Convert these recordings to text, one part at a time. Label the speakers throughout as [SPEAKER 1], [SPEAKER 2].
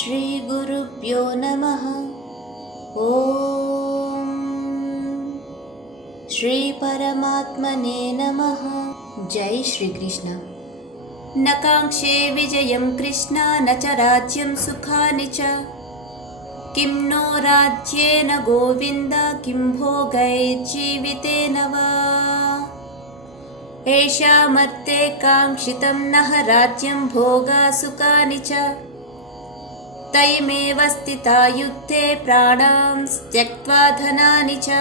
[SPEAKER 1] श्रीगुरुभ्यो नमः। ॐ श्रीपरमात्मने नमः। जय श्रीकृष्ण। न काङ्क्षे विजयं कृष्ण न च राज्यं सुखानि च। किं नो राज्येन गोविन्द किं भोगैर्जीवितेन वा। येषामर्थे काङ्क्षितं नः राज्यं भोगसुखानि च తయమేవ స్థిత యుద్ధే ప్రాణాం త్యక్వా ధనాని చ.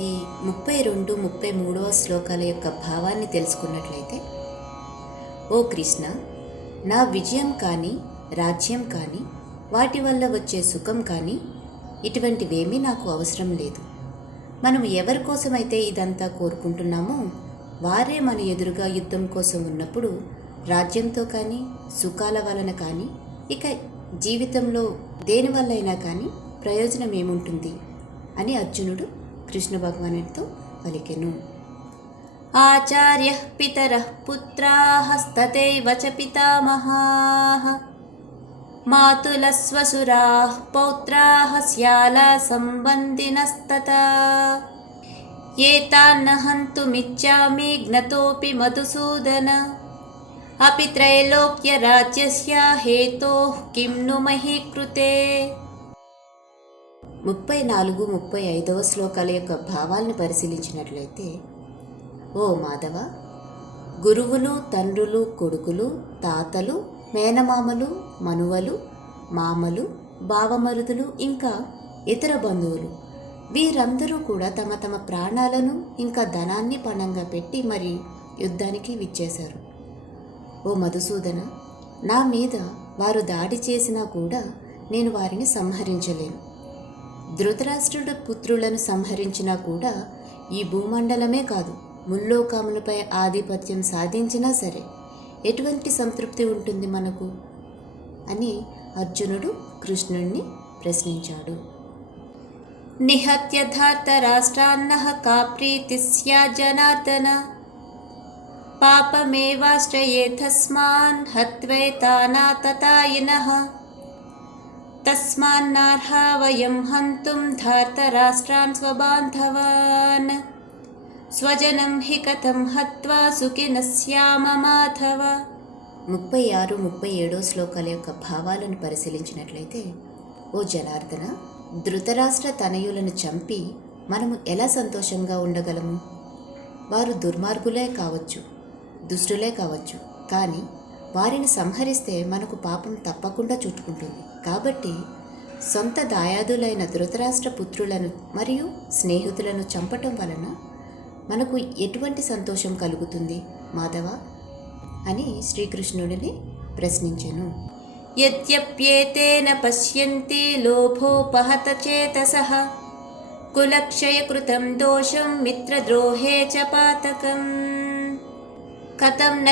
[SPEAKER 1] ఈ ముప్పై రెండు ముప్పై మూడవ శ్లోకాల యొక్క భావాన్ని తెలుసుకున్నట్లయితే ఓ కృష్ణ నా విజయం కానీ రాజ్యం కానీ వాటి వల్ల వచ్చే సుఖం కానీ ఇటువంటివేమీ నాకు అవసరం లేదు. మనం ఎవరి కోసమైతే ఇదంతా కోరుకుంటున్నామో వారే మన ఎదురుగా యుద్ధం కోసం ఉన్నప్పుడు రాజ్యంతో కానీ సుఖాల వలన కానీ ఇక జీవితంలో దేనివల్లైనా కానీ ప్రయోజనం ఏముంటుంది అని అర్జునుడు కృష్ణ భగవానుడితో పలికెను. ఆచార్య పితర పుత్రాస్తైవ చ పితామహా మాతులస్వసురా పౌత్రా శ్యాల సంబంధినస్తత. ఏతాన్న హంతుమిచ్చామి జ్ఞతోపి మధుసూదన. अपि त्रैलोक्यराज्यस्य हेतोः किं नु मही కృతే ముప్పై నాలుగు ముప్పై ఐదవ శ్లోకాల యొక్క భావాల్ని పరిశీలించినట్లయితే ఓ మాధవ గురువులు తండ్రులు కొడుకులు తాతలు మేనమామలు మనువలు మామలు బావమరుదులు ఇంకా ఇతర బంధువులు వీరందరూ కూడా తమ తమ ప్రాణాలను ఇంకా ధనాన్ని పణంగా పెట్టి మరి యుద్ధానికి విచ్చేశారు ఓ మధుసూదన నా మీద వారు దాడి చేసినా కూడా నేను వారిని సంహరించలేను. ధృతరాష్ట్రుడు పుత్రులను సంహరించినా కూడా ఈ భూమండలమే కాదు ముల్లోకాములపై ఆధిపత్యం సాధించినా సరే ఎటువంటి సంతృప్తి ఉంటుంది మనకు? అని అర్జునుడు కృష్ణుణ్ణి ప్రశ్నించాడు. నిహత్య రాష్ట్రాన్న కా ప్రీతి జనార్దన. पापमेवाश्रयेथस्मान् हत्वैतानाततायिनः तस्मान्नार्हा वयं हन्तुं धार्तराष्ट्रान् स्वबान्धवान् స్వజనం హి కథం హత్వా సుఖిన శ్యామ మాధవ ముప్పై ఆరు ముప్పై ఏడో శ్లోకాల యొక్క భావాలను పరిశీలించినట్లయితే ఓ జనార్దన ధృతరాష్ట్ర తనయులను చంపి మనము ఎలా సంతోషంగా ఉండగలము వారు దుర్మార్గులే కావచ్చు దుష్టులే కావచ్చు. కానీ వారిని సంహరిస్తే మనకు పాపం తప్పకుండా చుట్టుకుంటుంది. కాబట్టి సొంత దాయాదులైన ధృతరాష్ట్ర పుత్రులను మరియు స్నేహితులను చంపటం వలన మనకు ఎటువంటి సంతోషం కలుగుతుంది మాధవ? అని శ్రీకృష్ణుడిని ప్రశ్నించెను. యద్యప్యేతేన పశ్యంతి లోభోపహత చేతస కులక్షయకృతం దోషం మిత్రద్రోహే చ పాతకం. కథం న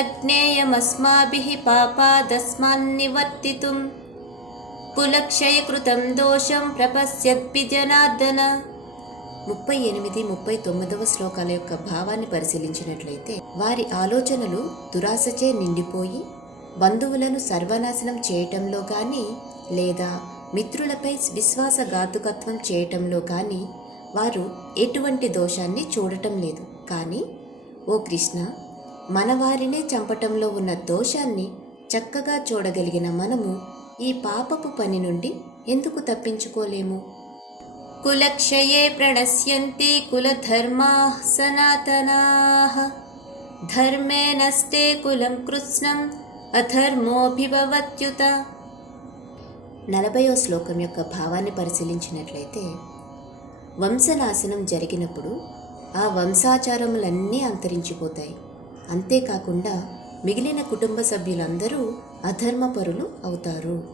[SPEAKER 1] పాపాదస్మాన్నివర్తితుం. కులక్షయకృతం దోషం ప్రపశ్యద్భి జనార్దన ముప్పై ఎనిమిది ముప్పై తొమ్మిదవ శ్లోకాల యొక్క భావాన్ని పరిశీలించినట్లయితే వారి ఆలోచనలు దురాశచే నిండిపోయి బంధువులను సర్వనాశనం చేయటంలో కానీ లేదా మిత్రులపై విశ్వాసఘాతుకత్వం చేయటంలో కానీ వారు ఎటువంటి దోషాన్ని చూడటం లేదు. కానీ ఓ కృష్ణ మనవారినే చంపటంలో ఉన్న దోషాన్ని చక్కగా చూడగలిగిన మనము ఈ పాపపు పని నుండి ఎందుకు తప్పించుకోలేము? కులక్షయే ప్రణశ్యంతి కులధర్మా సనాతనా. ధర్మే నష్టే కులం కృష్ణం అధర్మోభిభవత్యుత. నలభయో శ్లోకం యొక్క భావాన్ని పరిశీలించినట్లయితే వంశనాశనం జరిగినప్పుడు ఆ వంశాచారములన్నీ అంతరించిపోతాయి. అంతేకాకుండా మిగిలిన కుటుంబ సభ్యులందరూ అధర్మపరులు అవుతారు.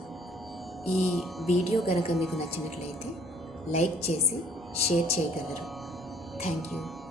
[SPEAKER 1] ఈ వీడియో గనక మీకు నచ్చినట్లయితే లైక్ చేసి షేర్ చేయగలరు. Thank you.